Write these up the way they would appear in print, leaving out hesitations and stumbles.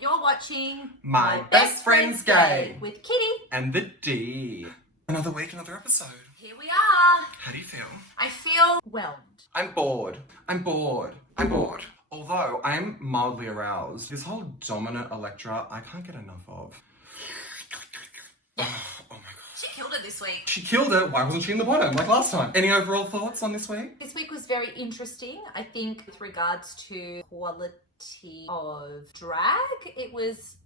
and you're watching My Best Friend's Gay with Kitty and the D. Another week, another episode. Here we are. How do you feel? I feel whelmed. I'm bored. Although I'm mildly aroused. This whole dominant Electra, I can't get enough of. Oh my god. She killed it this week. She killed it. Why wasn't she in the bottom like last time? Any overall thoughts on this week? This week was very interesting. I think with regards to quality of drag, it was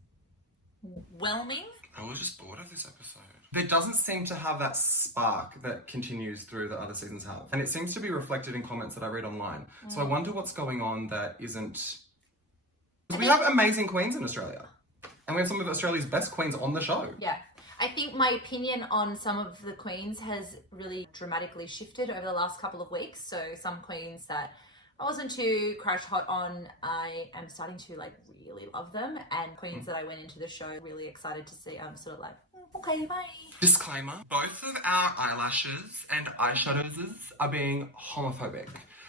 whelming. I was just bored of this episode. There doesn't seem to have that spark that continues through that other seasons have. And it seems to be reflected in comments that I read online. So I wonder what's going on that isn't... Because we have amazing queens in Australia. And we have some of Australia's best queens on the show. Yeah. I think my opinion on some of the queens has really dramatically shifted over the last couple of weeks. So some queens that I wasn't too crash hot on, I am starting to like really love them. And queens that I went into the show really excited to see, I'm sort of like, okay, bye. Disclaimer, both of our eyelashes and eyeshadows are being homophobic.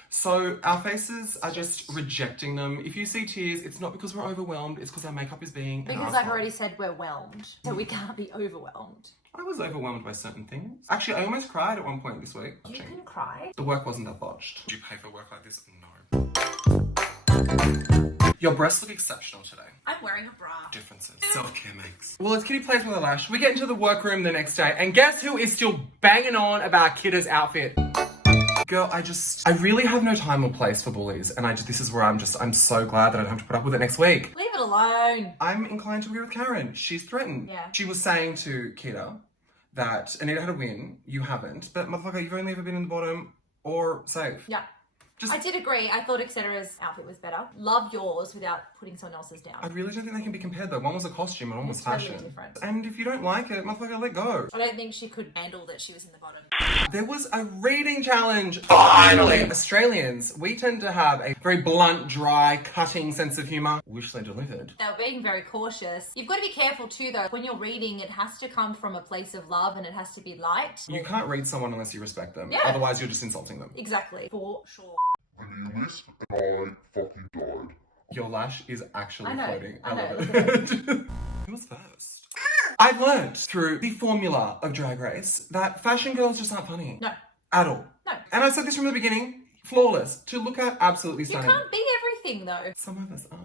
So our faces are just rejecting them. If you see tears, it's not because we're overwhelmed, it's because our makeup is being an Because arsehole. I've already said we're whelmed, so we can't be overwhelmed. I was overwhelmed by certain things. Actually, I almost cried at one point this week. You can cry. The work wasn't that botched. Did you pay for work like this? No. Your breasts look exceptional today. I'm wearing a bra. Differences. Self-care makes. Well, as Kitty plays with her lash, we get into the workroom the next day, and guess who is still banging on about Kidda's outfit? Girl, I really have no time or place for bullies, and this is where I'm so glad that I don't have to put up with it next week. Leave it alone. I'm inclined to agree with Karen. She's threatened. Yeah. She was saying to Kita that Anita had a win, you haven't, but motherfucker, you've only ever been in the bottom or safe. Yeah. I did agree. I thought Etc's outfit was better. Love yours without putting someone else's down. I really don't think they can be compared though. One was a costume and one was Totally fashion. different. And if you don't like it, motherfucker, let go. I don't think she could handle that she was in the bottom. There was a reading challenge. Finally! Australians, we tend to have a very blunt, dry, cutting sense of humour, which they delivered. They were being very cautious. You've got to be careful too though. When you're reading, it has to come from a place of love and it has to be light. You can't read someone unless you respect them. Yeah. Otherwise, you're just insulting them. Exactly. For sure. And you list and I fucking died. Your lash is actually floating. I know. love it. Who was first? I've learned through the formula of Drag Race that fashion girls just aren't funny. No. At all. No. And I said this from the beginning, flawless, to look at, absolutely You stunning. can't be everything though. Some of us are.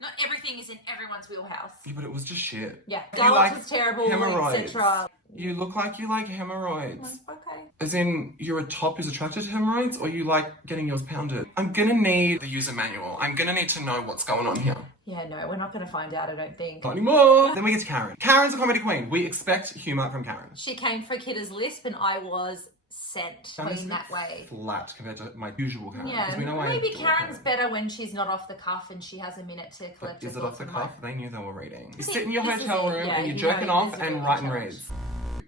Not everything is in everyone's wheelhouse. Yeah, but it was just shit. Yeah. You Dallas like was terrible, hemorrhoids. etc. You look like you like hemorrhoids. Okay. As in, you're a top who's attracted to hemorrhoids, or you like getting yours pounded? I'm gonna need the user manual. I'm gonna need to know what's going on here. Yeah, no, we're not going to find out, I don't think. Not anymore. Then we get to Karen. Karen's a comedy queen. We expect humour from Karen. She came for Kidda's lisp and I was sent going that way. Flat compared to my usual Karen. Yeah, 'Cause we know I maybe adore Karen's better when she's not off the cuff and she has a minute to collect Is her it off thoughts the and cuff? They knew they were reading. You think sit in your this is hotel it, room yeah, and you're you jerking know off this is a and real writing challenge. reads.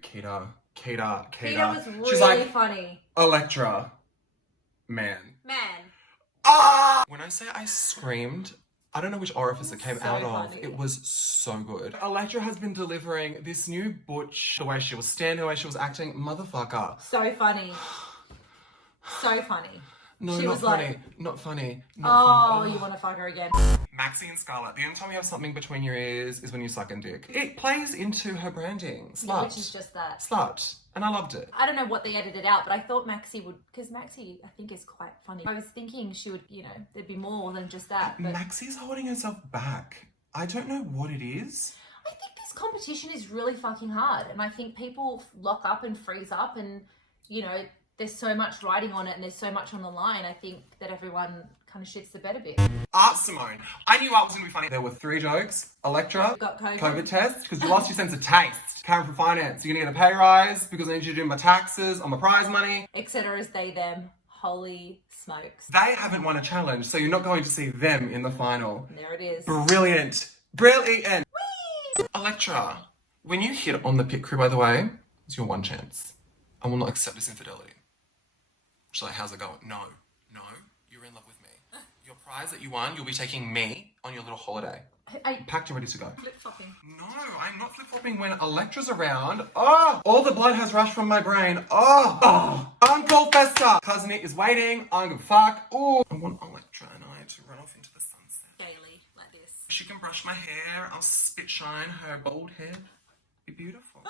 Kita. Kita was really She's like, funny. Electra. Man. Man. Ah! When I say I screamed, I don't know which orifice it came So out of. funny. It was so good. Electra has been delivering this new butch, the way she was standing, the way she was acting. Motherfucker. So funny. So funny. No, She not was funny. like, Not funny. oh, Not funny. you want to fuck her again. Maxie and Scarlett, the only time you have something between your ears is when you suck and dick. It plays into her branding. Slut. Which is just that. Slut. And I loved it. I don't know what they edited out, but I thought Maxie would, because Maxie, I think, is quite funny. I was thinking she would, you know, there'd be more than just that. But Maxie's holding herself back. I don't know what it is. I think this competition is really fucking hard. And I think people lock up and freeze up and, you know, there's so much riding on it and there's so much on the line. I think that everyone kind of shits the bed a bit. Art Simone. I knew Art was going to be funny. There were 3 jokes. Electra. Got COVID. COVID test. Because you lost your sense of taste. Karen from finance. You're going to get a pay rise because I need you to do my taxes on my prize money. Etc. as they, them. Holy smokes. They haven't won a challenge, so you're not going to see them in the final. And there it is. Brilliant. Brilliant. Whee! Electra, when you hit on the pit crew, by the way, it's your one chance. I will not accept this infidelity. She's like, how's it going? No, you're in love with me. Your prize that you won, you'll be taking me on your little holiday. I Packed and ready to go. flip-flopping. No, I'm not flip-flopping when Electra's around. Oh, all the blood has rushed from my brain. Oh, Uncle Festa. Cousin It is waiting. I'm gonna fuck. Oh, I want Electra and I to run off into the sunset. Gaily, like this. She can brush my hair. I'll spit shine her bald head. Be beautiful.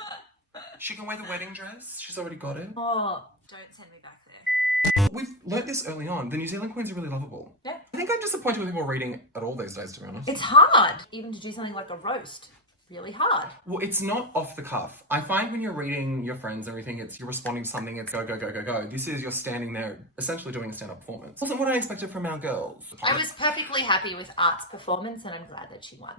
She can wear the wedding dress. She's already got it. Oh, don't send me back there. We've learnt this early on. The New Zealand queens are really lovable. Yeah. I think I'm disappointed with people reading at all these days, to be honest. It's hard, even to do something like a roast. Really hard. Well, it's not off the cuff. I find when you're reading your friends and everything, you're responding to something, it's go, go, go, go, go. This is you're standing there essentially doing a stand-up performance. Wasn't what I expected from our girls. I was perfectly happy with Art's performance and I'm glad that she won.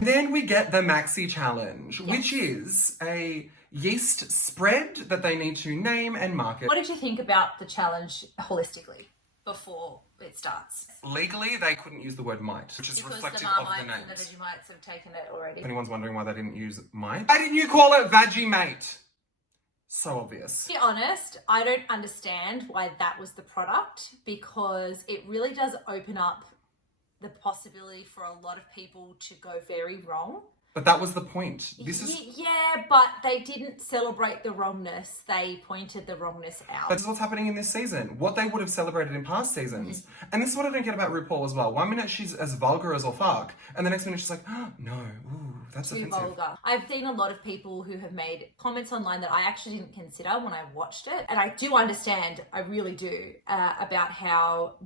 Then we get the Maxi Challenge, which is a yeast spread that they need to name and market. What did you think about the challenge holistically before it starts? Legally, they couldn't use the word might, which is Because reflective the of the Marmites names. and the Vegemites have taken it already. If anyone's wondering why they didn't use might, why didn't you call it Vegemate? So obvious. To be honest, I don't understand why that was the product because it really does open up the possibility for a lot of people to go very wrong. But that was the point. This is Yeah, but they didn't celebrate the wrongness. They pointed the wrongness out. That's what's happening in this season. What they would have celebrated in past seasons. And this is what I don't get about RuPaul as well. 1 minute she's as vulgar as all fuck, and the next minute she's like, oh, no, ooh, that's Too offensive. vulgar. I've seen a lot of people who have made comments online that I actually didn't consider when I watched it. And I do understand, I really do, about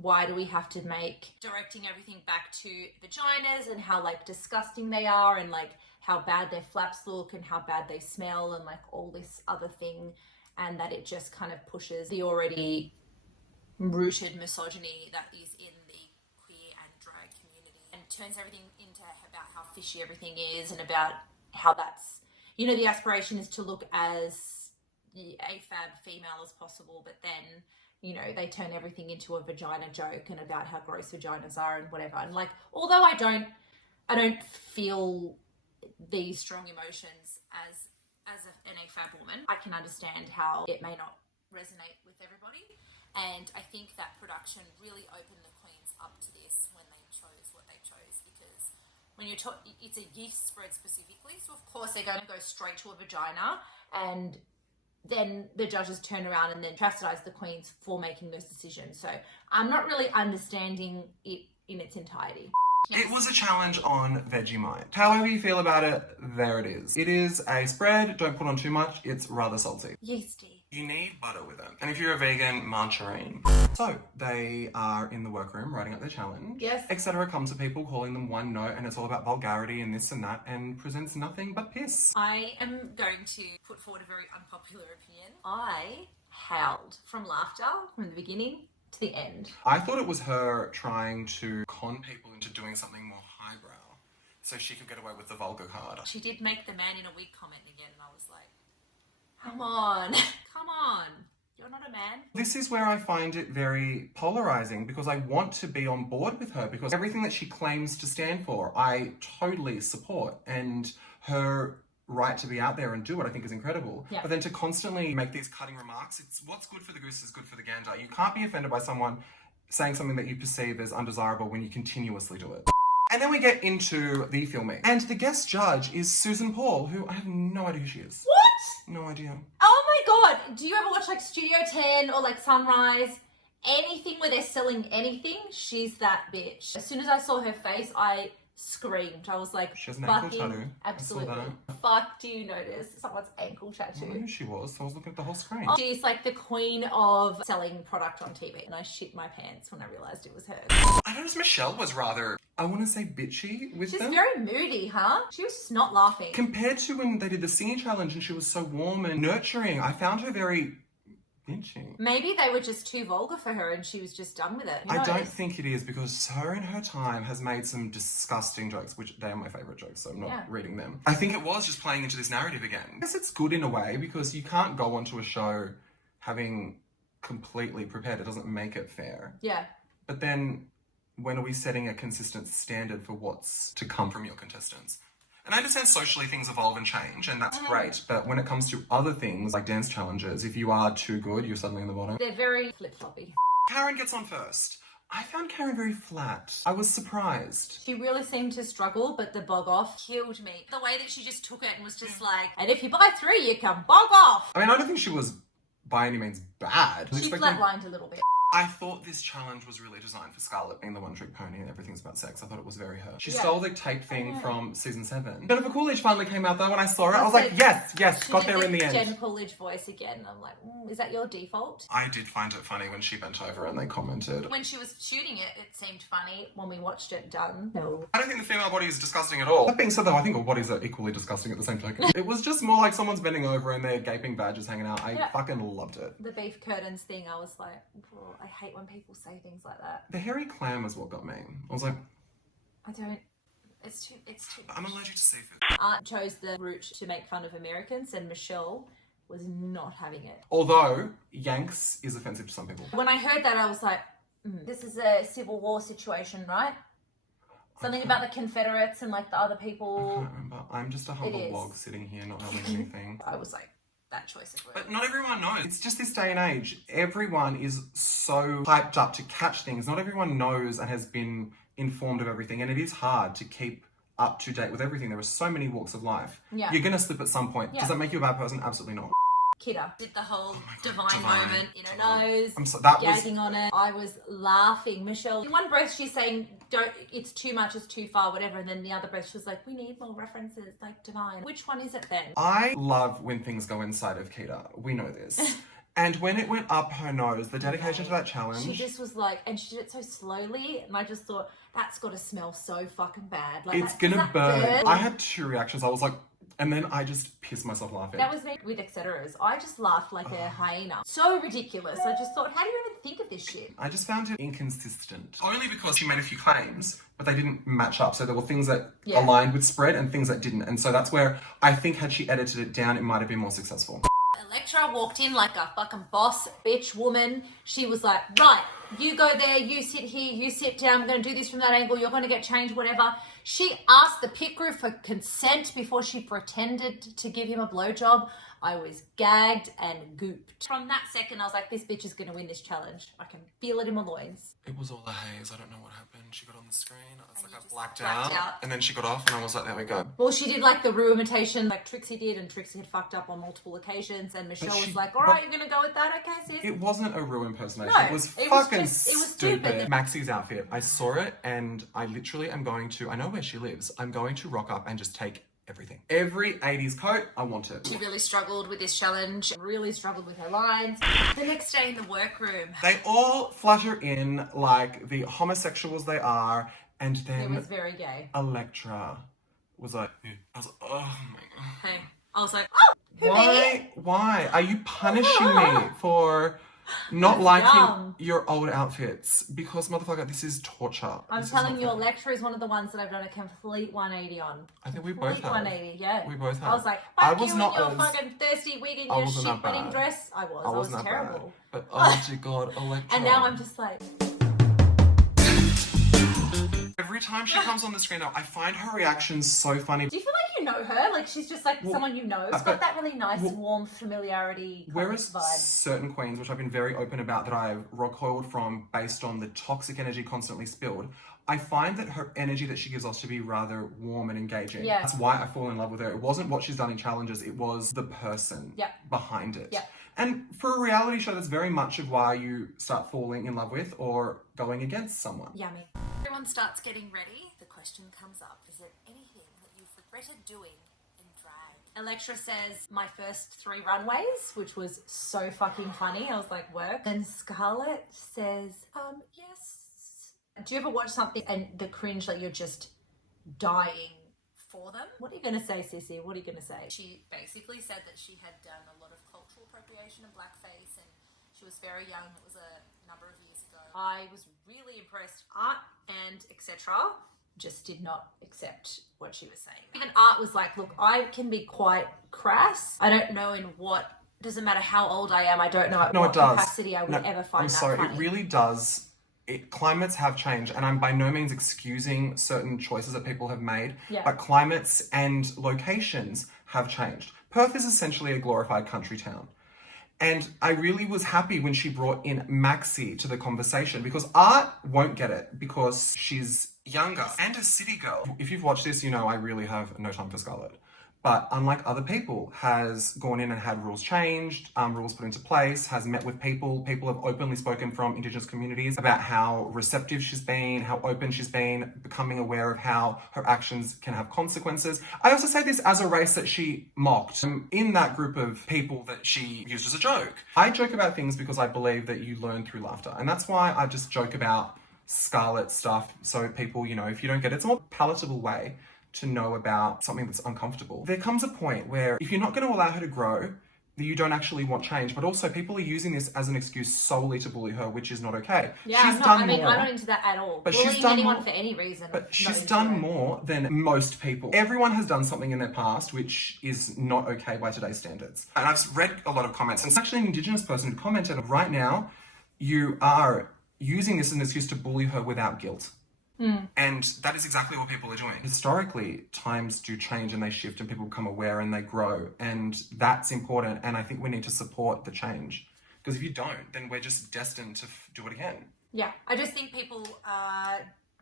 why do we have to make directing everything back to vaginas and how like disgusting they are and like how bad their flaps look and how bad they smell and like all this other thing, and that it just kind of pushes the already rooted misogyny that is in the queer and drag community and turns everything into about how fishy everything is and about how that's, you know, the aspiration is to look as AFAB female as possible, but then, you know, they turn everything into a vagina joke and about how gross vaginas are and whatever. And like, although I don't feel these strong emotions as an AFAB woman, I can understand how it may not resonate with everybody. And I think that production really opened the queens up to this when they chose what they chose, because when you're it's a yeast spread specifically, so of course they're going to go straight to a vagina, and then the judges turn around and then chastise the queens for making those decisions. So I'm not really understanding it in its entirety. It was a challenge on Vegemite. However you feel about it, there it is. It is a spread, don't put on too much, it's rather salty. Yeasty. You need butter with it. And if you're a vegan, margarine. So, they are in the workroom writing up their challenge. Yes. Etc. comes to people calling them one note, and it's all about vulgarity and this and that, and presents nothing but piss. I am going to put forward a very unpopular opinion. I howled from laughter from the beginning to the end. I thought it was her trying to con people into doing something more highbrow so she could get away with the vulgar card. She did make the man in a wig comment again, and I was like, come on, come on. You're not a man. This is where I find it very polarizing, because I want to be on board with her, because everything that she claims to stand for, I totally support. And her right to be out there and do it, I think, is incredible. Yeah. But then to constantly make these cutting remarks, it's what's good for the goose is good for the gander. You can't be offended by someone saying something that you perceive as undesirable when you continuously do it. And then we get into the filming. And the guest judge is Susan Paul, who I have no idea who she is. What? No idea. Oh my God. Do you ever watch like Studio 10 or like Sunrise? Anything where they're selling anything, she's that bitch. As soon as I saw her face, I screamed. I was like, She has an ankle fucking tattoo. absolutely. I saw Fuck, do you notice someone's ankle I didn't know tattoo? who she was, so I was looking at the whole screen. She's like the queen of selling product on TV, and I shit my pants when I realised it was her. I noticed Michelle was rather, I want to say, bitchy with She's them. very moody, huh? She was just not laughing. Compared to when they did the singing challenge and she was so warm and nurturing, I found her very bitchy. Maybe they were just too vulgar for her and she was just done with it. Who I don't knows? think it is, because her in her time has made some disgusting jokes, which they are my favourite jokes, so I'm not reading them. I think it was just playing into this narrative again. I guess it's good in a way, because you can't go onto a show having completely prepared. It doesn't make it fair. Yeah. But then, when are we setting a consistent standard for what's to come from your contestants? And I understand socially things evolve and change, and that's great. But when it comes to other things, like dance challenges, if you are too good, you're suddenly in the bottom. They're very flip-floppy. Karen gets on first. I found Karen very flat. I was surprised. She really seemed to struggle, but the bog off killed me. The way that she just took it and was just like, and if you buy 3, you can bog off. I mean, I don't think she was by any means bad. She flatlined a little bit. I thought this challenge was really designed for Scarlett being the one-trick pony and everything's about sex. I thought it was very her. She stole the tape thing from season 7. Jennifer Coolidge finally came out though when I saw it. I was like, yes, got there in the end. Jen Coolidge voice again. I'm like, is that your default? I did find it funny when she bent over and they commented. When she was shooting it, it seemed funny. When we watched it done, no. I don't think the female body is disgusting at all. That being said though, I think all bodies are equally disgusting at the same token. It was just more like someone's bending over and their gaping badges hanging out. I fucking loved it. The beef curtains thing, I was like, oh, I hate when people say things like that. The hairy clam is what got me. I was like, it's too I'm allergic to seafood. Art chose the route to make fun of Americans and Michelle was not having it. Although, Yanks is offensive to some people. When I heard that, I was like, this is a Civil War situation, right? Something about the Confederates and like the other people. I can't remember. I'm just a humble log sitting here not knowing anything. I was like, that choice of word. But not everyone knows. It's just this day and age. Everyone is so hyped up to catch things. Not everyone knows and has been informed of everything. And it is hard to keep up to date with everything. There are so many walks of life. Yeah. You're going to slip at some point. Does that make you a bad person? Absolutely not. Kidda did the whole divine moment in her nose, gagging on it. I was laughing. Michelle, in one breath she's saying, it's too much, it's too far, whatever. And then the other breath she was like, we need more references, like divine. Which one is it then? I love when things go inside of Keita. We know this. And when it went up her nose, the dedication to that challenge. She just was like, and she did it so slowly. And I just thought, that's got to smell so fucking bad. Like, it's going to burn. I had 2 reactions. I was like, and then I just pissed myself laughing. That was me with Etceteras. I just laughed like a hyena. So ridiculous. I just thought, how do you even think of this shit? I just found it inconsistent. Only because she made a few claims, but they didn't match up. So there were things that aligned with spread and things that didn't. And so that's where I think had she edited it down, it might have been more successful. Electra walked in like a fucking boss bitch woman. She was like, right, you go there, you sit here, you sit down, I'm going to do this from that angle, you're going to get changed, whatever. She asked the pit crew for consent before she pretended to give him a blowjob. I was gagged and gooped. From that second, I was like, this bitch is going to win this challenge. I can feel it in my loins. It was all a haze. I don't know what happened. She got on the screen. I was like, I blacked out. And then she got off and I was like, there we go. Well, she did like the Ru imitation like Trixie did, and Trixie had fucked up on multiple occasions, and Michelle was like, all right, you're going to go with that? Okay, sis. It wasn't a Ru impersonation. No, it was it fucking was stupid. Maxie's outfit. I saw it and I literally am going to, I know where she lives. I'm going to rock up and just take everything. Every 80s coat, I want it. She really struggled with this challenge, really struggled with her lines. The next day in the workroom, they all flutter in like the homosexuals they are, and then it was very gay. Electra was like, I was like, oh my god. Hey, I was like, oh, who me? Why? Are you punishing me for not liking your old outfits? Because motherfucker, this is torture. I'm telling you, Electra is one of the ones that I've done a complete 180 on. I think we both have. 180, yeah. We both have. I was like, fuck you in your fucking thirsty wig and your shit wedding dress. I was terrible. Bad. But oh dear god, Electra. And now I'm just like... Every time she comes on the screen now, I find her reactions so funny. Do you feel like you know her? Like she's just like someone you know. It's got that really nice, warm familiarity whereas vibe. Certain queens, which I've been very open about, that I've recoiled from based on the toxic energy constantly spilled, I find that her energy that she gives us to be rather warm and engaging. Yeah. That's why I fall in love with her. It wasn't what she's done in challenges, it was the person behind it. Yeah. And for a reality show, that's very much of why you start falling in love with or going against someone. Yummy. Everyone starts getting ready. The question comes up, is there anything that you've regretted doing in drag? Electra says, my first 3 runways, which was so fucking funny. I was like, work. Then Scarlett says, yes. Do you ever watch something and the cringe, like you're just dying for them? What are you going to say, Sissy? What are you going to say? She basically said that she had done a lot of cultural appropriation and blackface, and she was very young. It was a number of years ago. I was really impressed. Art and etc. just did not accept what she was saying. Even Art was like, look, I can be quite crass. I don't know in what, doesn't matter how old I am, I don't know at what capacity I would ever find that funny. It really does. Climates have changed, and I'm by no means excusing certain choices that people have made, but climates and locations have changed. Perth is essentially a glorified country town. And I really was happy when she brought in Maxie to the conversation, because Art won't get it because she's younger and a city girl. If you've watched this, you know I really have no time for Scarlett. but unlike other people, has gone in and had rules changed, rules put into place, has met with people. People have openly spoken from Indigenous communities about how receptive she's been, how open she's been, becoming aware of how her actions can have consequences. I also say this as a race that she mocked. In that group of people that she used as a joke. I joke about things because I believe that you learn through laughter. And that's why I just joke about Scarlet stuff, so people, you know, if you don't get it, it's a more palatable way to know about something that's uncomfortable. There comes a point where if you're not going to allow her to grow, you don't actually want change, but also people are using this as an excuse solely to bully her, which is not okay. Yeah, I'm not into that at all. But bullying she's done anyone more, for any reason. But she's done more than most people. Everyone has done something in their past which is not okay by today's standards. And I've read a lot of comments, and it's actually an Indigenous person who commented, right now, you are using this as an excuse to bully her without guilt. And that is exactly what people are doing. Historically, times do change and they shift and people become aware and they grow. And that's important. And I think we need to support the change. Because if you don't, then we're just destined to do it again. Yeah, I just think people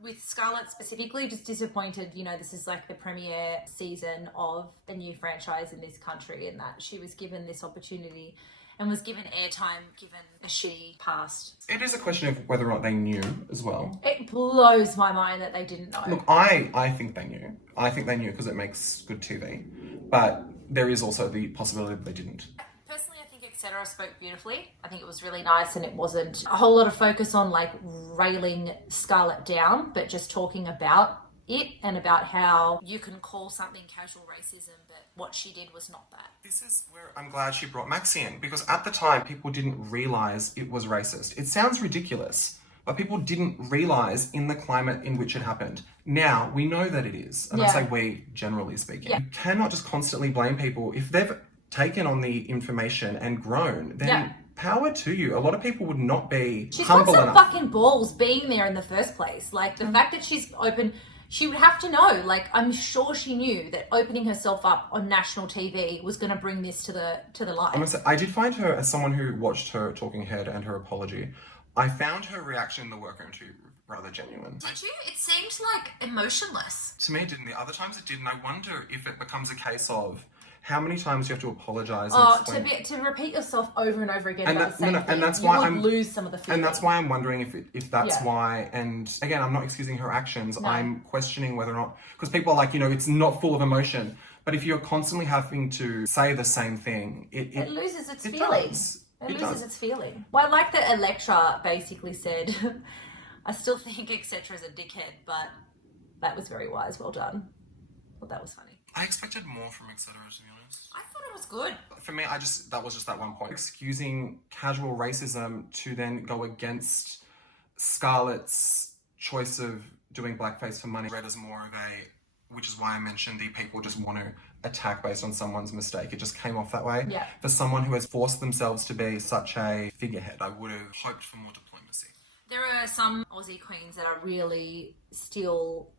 with Scarlett specifically, just disappointed. You know, this is like the premiere season of a new franchise in this country, and that she was given this opportunity and was given airtime given she passed. It is a question of whether or not they knew as well. It blows my mind that they didn't know. Look, I think they knew. I think they knew because it makes good TV. But there is also the possibility that they didn't. Personally, I think Etc. spoke beautifully. I think it was really nice, and it wasn't a whole lot of focus on like railing Scarlett down, but just talking about it and about how you can call something casual racism, but what she did was not that. This is where I'm glad she brought Maxi in, because at the time people didn't realise it was racist. It sounds ridiculous, but people didn't realise in the climate in which it happened. Now we know that it is, and I say we, generally speaking. You cannot just constantly blame people. If they've taken on the information and grown, then power to you. A lot of people would not be humble enough. She's got some fucking balls being there in the first place. Like the fact that she's open. She would have to know, like, I'm sure she knew that opening herself up on national TV was going to bring this to the light. I did find her, as someone who watched her talking head and her apology, I found her reaction in the workroom to rather genuine. Did you? It seemed like emotionless. To me, it didn't. The other times it did, and I wonder if it becomes a case of how many times you have to apologise. To repeat yourself over and over again about the same thing. And that's why you would lose some of the feeling. And that's why I'm wondering if that's why. And again, I'm not excusing her actions. No. I'm questioning whether or not, because people are like, you know, it's not full of emotion. But if you're constantly having to say the same thing, it loses its feeling. It loses its feeling. Well, I like that Electra basically said, I still think Etc. is a dickhead, but that was very wise. Well done. Well, that was funny. I expected more from Etc., to be honest. I thought it was good. For me, that was just that one point. Excusing casual racism to then go against Scarlett's choice of doing blackface for money read as more of a, which is why I mentioned the people just want to attack based on someone's mistake. It just came off that way. Yeah. For someone who has forced themselves to be such a figurehead, I would have hoped for more diplomacy. There are some Aussie queens that are really still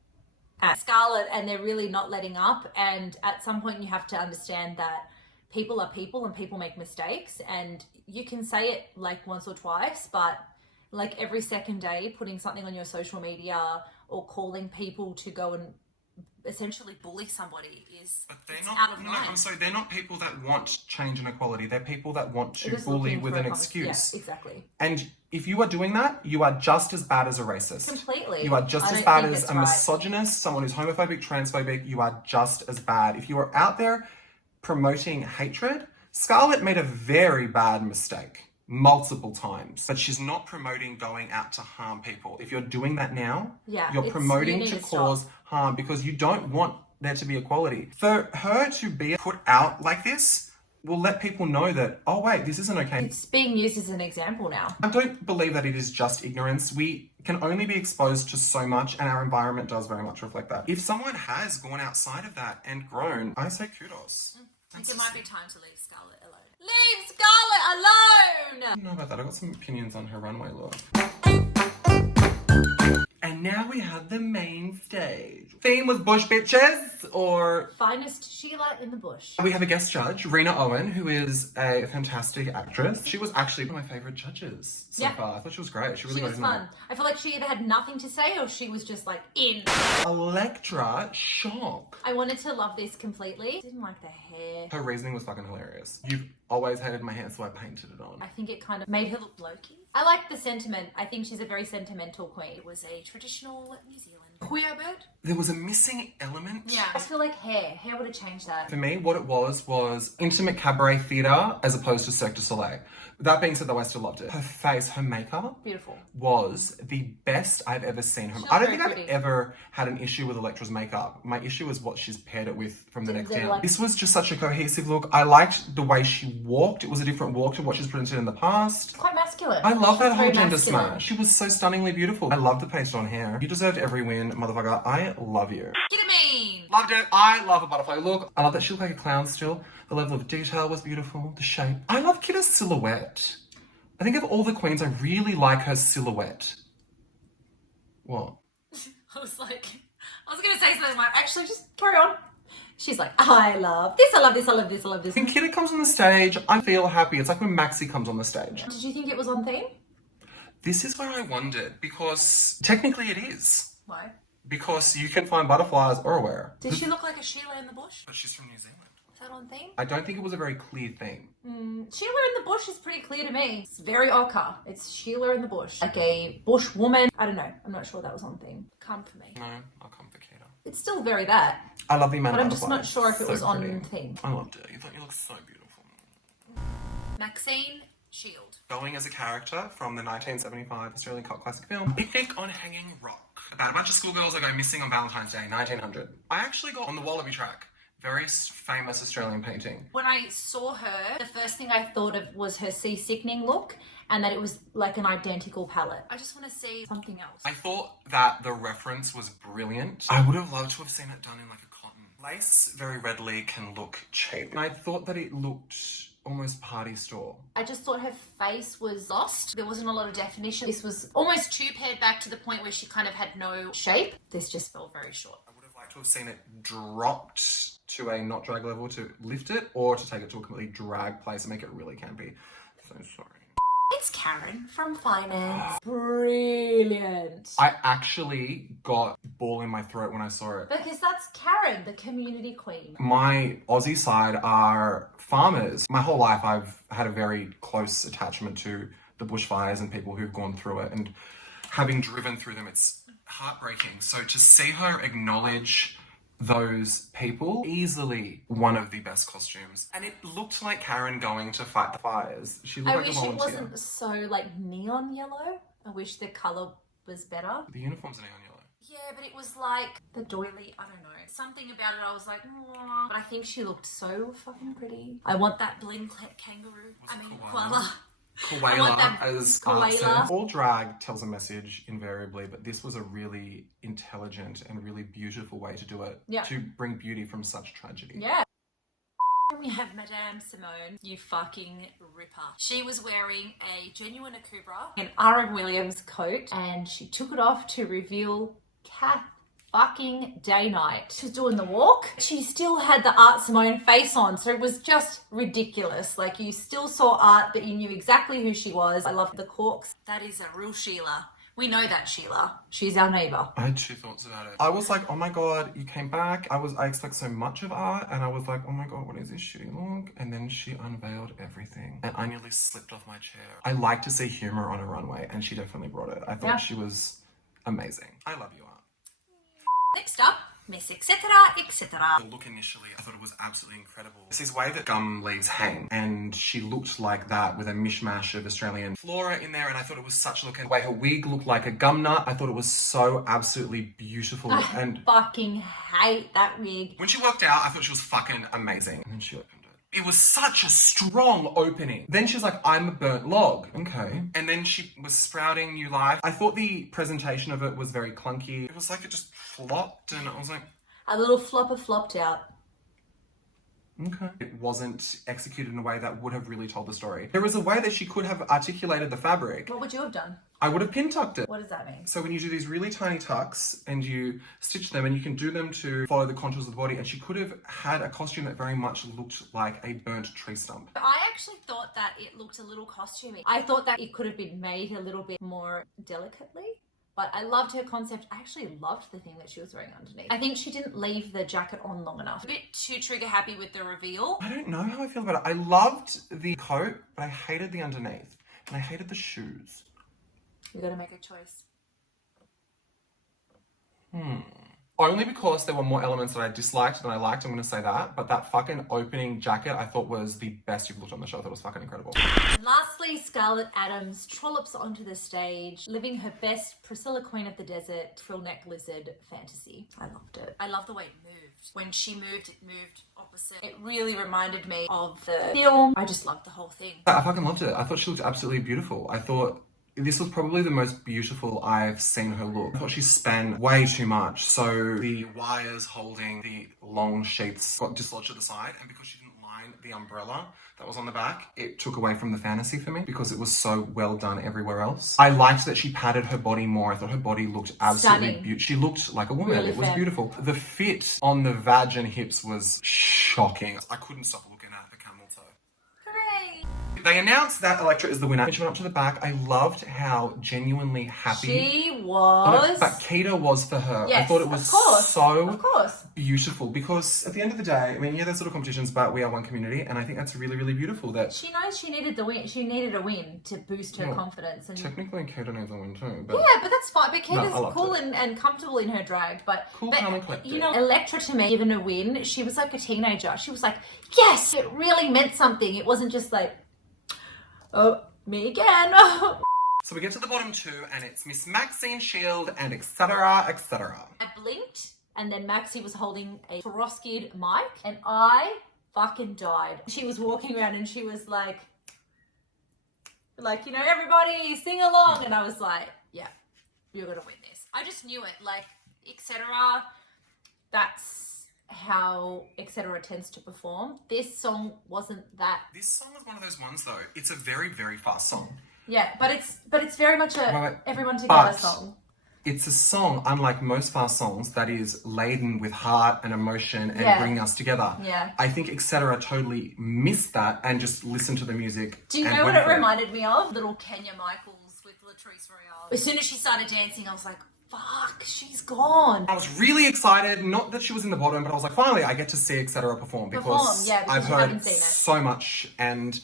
at Scarlett, and they're really not letting up, and at some point you have to understand that people are people and people make mistakes, and you can say it like once or twice, but like every second day putting something on your social media or calling people to go and essentially bully somebody is out of line. I'm sorry, they're not people that want change and equality. They're people that want to bully with an excuse. Yeah, exactly. And if you are doing that, you are just as bad as a racist. Completely. You are just as bad as a misogynist, someone who's homophobic, transphobic. You are just as bad. If you are out there promoting hatred, Scarlett made a very bad mistake multiple times, but she's not promoting going out to harm people. If you're doing that now, you're promoting to cause harm because you don't want there to be equality. For her to be put out like this will let people know that, oh wait, this isn't okay. It's being used as an example now. I don't believe that it is just ignorance. We can only be exposed to so much, and our environment does very much reflect that. If someone has gone outside of that and grown, I say kudos. I think it might be time to leave Scarlett alone. Leave Scarlett alone! I don't know about that. I got some opinions on her runway look. And now we have the main stage. Theme was bush bitches. or... Finest Sheila in the bush. We have a guest judge, Rena Owen, who is a fantastic actress. She was actually one of my favourite judges so far. I thought she was great. She really was fun. I feel like she either had nothing to say or she was just like in. Electra, shock. I wanted to love this completely. Didn't like the hair. Her reasoning was fucking hilarious. You've always hated my hair, so I painted it on. I think it kind of made her look blokey. I like the sentiment. I think she's a very sentimental queen. It was a traditional New Zealand queer bird. There was a missing element. Yeah, I feel like hair. Hair would have changed that. For me, what it was intimate cabaret theatre as opposed to Cirque du Soleil. That being said, though, I still loved it. Her face, her makeup Beautiful. was the best I've ever seen her. I don't think I've ever had an issue with Electra's makeup. My issue is what she's paired it with from the neck down. This was just such a cohesive look. I liked the way she walked. It was a different walk to what she's presented in the past. Quite masculine. I love that whole gender smash. She was so stunningly beautiful. I love the pasted on hair. You deserved every win, motherfucker. I love you. Get it mean. Loved it. I love a butterfly look. I love that she looked like a clown still. The level of detail was beautiful. The shape. I love Kita's silhouette. I think of all the queens, I really like her silhouette. What? I was going to say something like, actually, just carry on. She's like, I love this, I love this, I love this, I love this. When Kita comes on the stage, I feel happy. It's like when Maxi comes on the stage. Did you think it was on theme? This is where I wondered, because technically it is. Why? Because you can find butterflies everywhere. Did she look like a Sheila in the bush? But she's from New Zealand. Is that on theme? I don't think it was a very clear theme. Sheila in the bush is pretty clear to me. It's very ochre. It's Sheila in the bush. Like a bush woman. I don't know. I'm not sure that was on theme. Come for me. No, I'll come for Kita. It's still very that. I love the amount But of I'm just not sure if it was on pretty. theme. I loved it. You thought you looked so beautiful. Maxine Shield. Going as a character from the 1975 Australian cult classic film, Picnic on Hanging Rock. About a bunch of schoolgirls that go missing on Valentine's Day, 1900. I actually got on the Wallaby track. Very famous Australian painting. When I saw her, the first thing I thought of was her seasickening look and that it was like an identical palette. I just want to see something else. I thought that the reference was brilliant. I would have loved to have seen it done in like a cotton. Lace very readily can look cheap. And I thought that it looked almost party store. I just thought her face was lost. There wasn't a lot of definition. This was almost too pared back to the point where she kind of had no shape. This just felt very short. I would have liked to have seen it dropped to a not drag level to lift it, or to take it to a completely drag place and make it really campy. So sorry. It's Karen from Finance. Brilliant. I actually got ball in my throat when I saw it. Because that's Karen, the community queen. My Aussie side are farmers. My whole life I've had a very close attachment to the bushfires and people who've gone through it, and having driven through them, it's heartbreaking. So to see her acknowledge those people, easily one of the best costumes. And it looked like Karen going to fight the fires. She looked like a volunteer. I wish it wasn't so like neon yellow. I wish the colour was better. The uniform's neon yellow. Yeah, but it was like the doily, I don't know. Something about it, I was like, mwah. But I think she looked so fucking pretty. I want that bling kangaroo. Koala. Koala, as Art said. Koala. All drag tells a message invariably, but this was a really intelligent and really beautiful way to do it. Yeah. To bring beauty from such tragedy. Yeah. We have Madame Simone, you fucking ripper. She was wearing a genuine Akubra, an R.M. Williams coat, and she took it off to reveal Kath fucking day night. She was doing the walk. She still had the Art Simone face on, so it was just ridiculous. Like, you still saw Art, but you knew exactly who she was. I love the corks. That is a real Sheila. We know that Sheila. She's our neighbour. I had two thoughts about it. I was like, oh my god, you came back. I expect so much of Art, and I was like, oh my god, what is this shitty look? And then she unveiled everything, and I nearly slipped off my chair. I like to see humour on a runway, and she definitely brought it. I thought she was amazing. I love you, Art. Next up, Miss Etc. Etc. The look initially, I thought it was absolutely incredible. It's this way that gum leaves hang, and she looked like that with a mishmash of Australian flora in there, and I thought it was such a look. And the way her wig looked like a gum nut, I thought it was so absolutely beautiful. And fucking hate that wig. when she walked out, I thought she was fucking amazing. And then she opened it. It was such a strong opening. Then she's like, I'm a burnt log. Okay. And then she was sprouting new life. I thought the presentation of it was very clunky. It was like it just flopped, and I was like... A little flopper flopped out. Okay. It wasn't executed in a way that would have really told the story. There was a way that she could have articulated the fabric. What would you have done? I would have pin tucked it. What does that mean? So when you do these really tiny tucks and you stitch them, and you can do them to follow the contours of the body, and she could have had a costume that very much looked like a burnt tree stump. I actually thought that it looked a little costumey. I thought that it could have been made a little bit more delicately. But I loved her concept. I actually loved the thing that she was wearing underneath. I think she didn't leave the jacket on long enough. A bit too trigger happy with the reveal. I don't know how I feel about it. I loved the coat, but I hated the underneath. And I hated the shoes. You gotta make a choice. Only because there were more elements that I disliked than I liked, I'm going to say that. But that fucking opening jacket I thought was the best you've looked on the show. I thought it was fucking incredible. And lastly, Scarlett Adams trollops onto the stage, living her best Priscilla Queen of the Desert frill neck lizard fantasy. I loved it. I love the way it moved. When she moved, it moved opposite. It really reminded me of the film. I just loved the whole thing. I fucking loved it. I thought she looked absolutely beautiful. I thought this was probably the most beautiful I've seen her look. I thought she span way too much. So the wires holding the long sheaths got dislodged at the side, and because she didn't line the umbrella that was on the back, it took away from the fantasy for me because it was so well done everywhere else. I liked that she padded her body more. I thought her body looked absolutely beautiful. She looked like a woman. Really it was fair. Beautiful. The fit on the vag and hips was shocking. I couldn't stop looking at the camel toe. Hooray! They announced that Elektra is the winner. When she went up to the back, I loved how genuinely happy She was. but Keita was for her. Yes, I thought it was of course, so of course. beautiful because at the end of the day, I mean, yeah, there's little competitions, but we are one community, and I think that's really, really beautiful that She knows she needed the win. She needed a win to boost her Yeah. confidence. And technically Keita needs a win too. But yeah, but that's fine. But No, I Keita's loved cool it. and comfortable in her drag. But Cool, calm, and collected. you know, Elektra to me, given a win, she was like a teenager. She was like, yes, it really meant something. It wasn't just like, oh, me again. So we get to the bottom two, and it's Miss Maxine Shield and etc. etc. I blinked, and then Maxie was holding a Swarovski mic, and I fucking died. She was walking around, and she was like, you know, everybody sing along, and I was like, yeah, you're gonna win this. I just knew it, like, etc. That's how etc. tends to perform. This song wasn't that. This song is one of those ones though. It's a very, very fast song. Yeah, but it's very much a Right. everyone together But song. it's a song, unlike most fast songs, that is laden with heart and emotion and Yeah. bringing us together. Yeah. I think etc. totally missed that and just listened to the music. Do you and know what went it for reminded me of? Little Kenya Michaels with Latrice Royale. As soon as she started dancing, I was like, fuck, she's gone. I was really excited, not that she was in the bottom, but I was like, finally, I get to see etc. perform because Yeah, because I've you heard haven't seen it. so much, and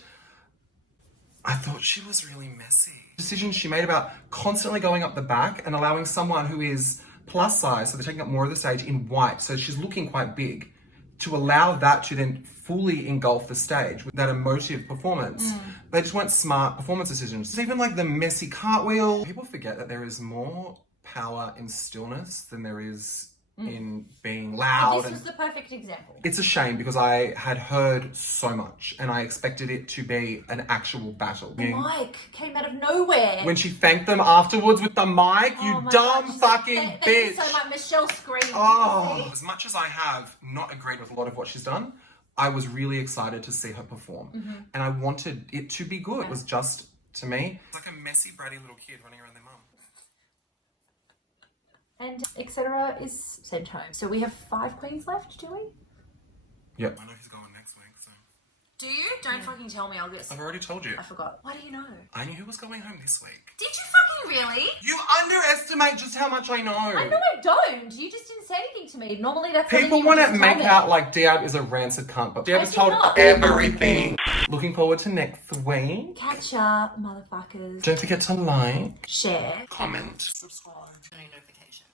I thought she was really messy. Decisions she made about constantly going up the back and allowing someone who is plus size, so they're taking up more of the stage, in white, so she's looking quite big, to allow that to then fully engulf the stage with that emotive performance. They just weren't smart performance decisions. It's even like the messy cartwheel. People forget that there is more power in stillness than there is in being loud. This was the perfect example. It's a shame because I had heard so much and I expected it to be an actual battle. Mike came out of nowhere. When she thanked them afterwards with the mic, you Oh my dumb God, she's fucking like, Thank you bitch. so much, Michelle screamed. Oh, as much as I have not agreed with a lot of what she's done, I was really excited to see her perform. And I wanted it to be good. It was just, to me, it's like a messy, bratty little kid running around their mum. And etc. is sent home. So we have 5 queens left, do we? Yep. I know who's going next week, so. Do you? Don't fucking tell me, I'll get... I've already told you. I forgot. Why do you know? I knew who was going home this week. Did you fucking really? You underestimate just how much I know. I know I don't. You just didn't say anything to me. Normally that's something People you want would to just tell make me. out like Diab is a rancid cunt, but Diab I has did told not. everything. Looking forward to next week. Catch ya, motherfuckers. Don't forget to like, Share. comment, subscribe, turn on notifications.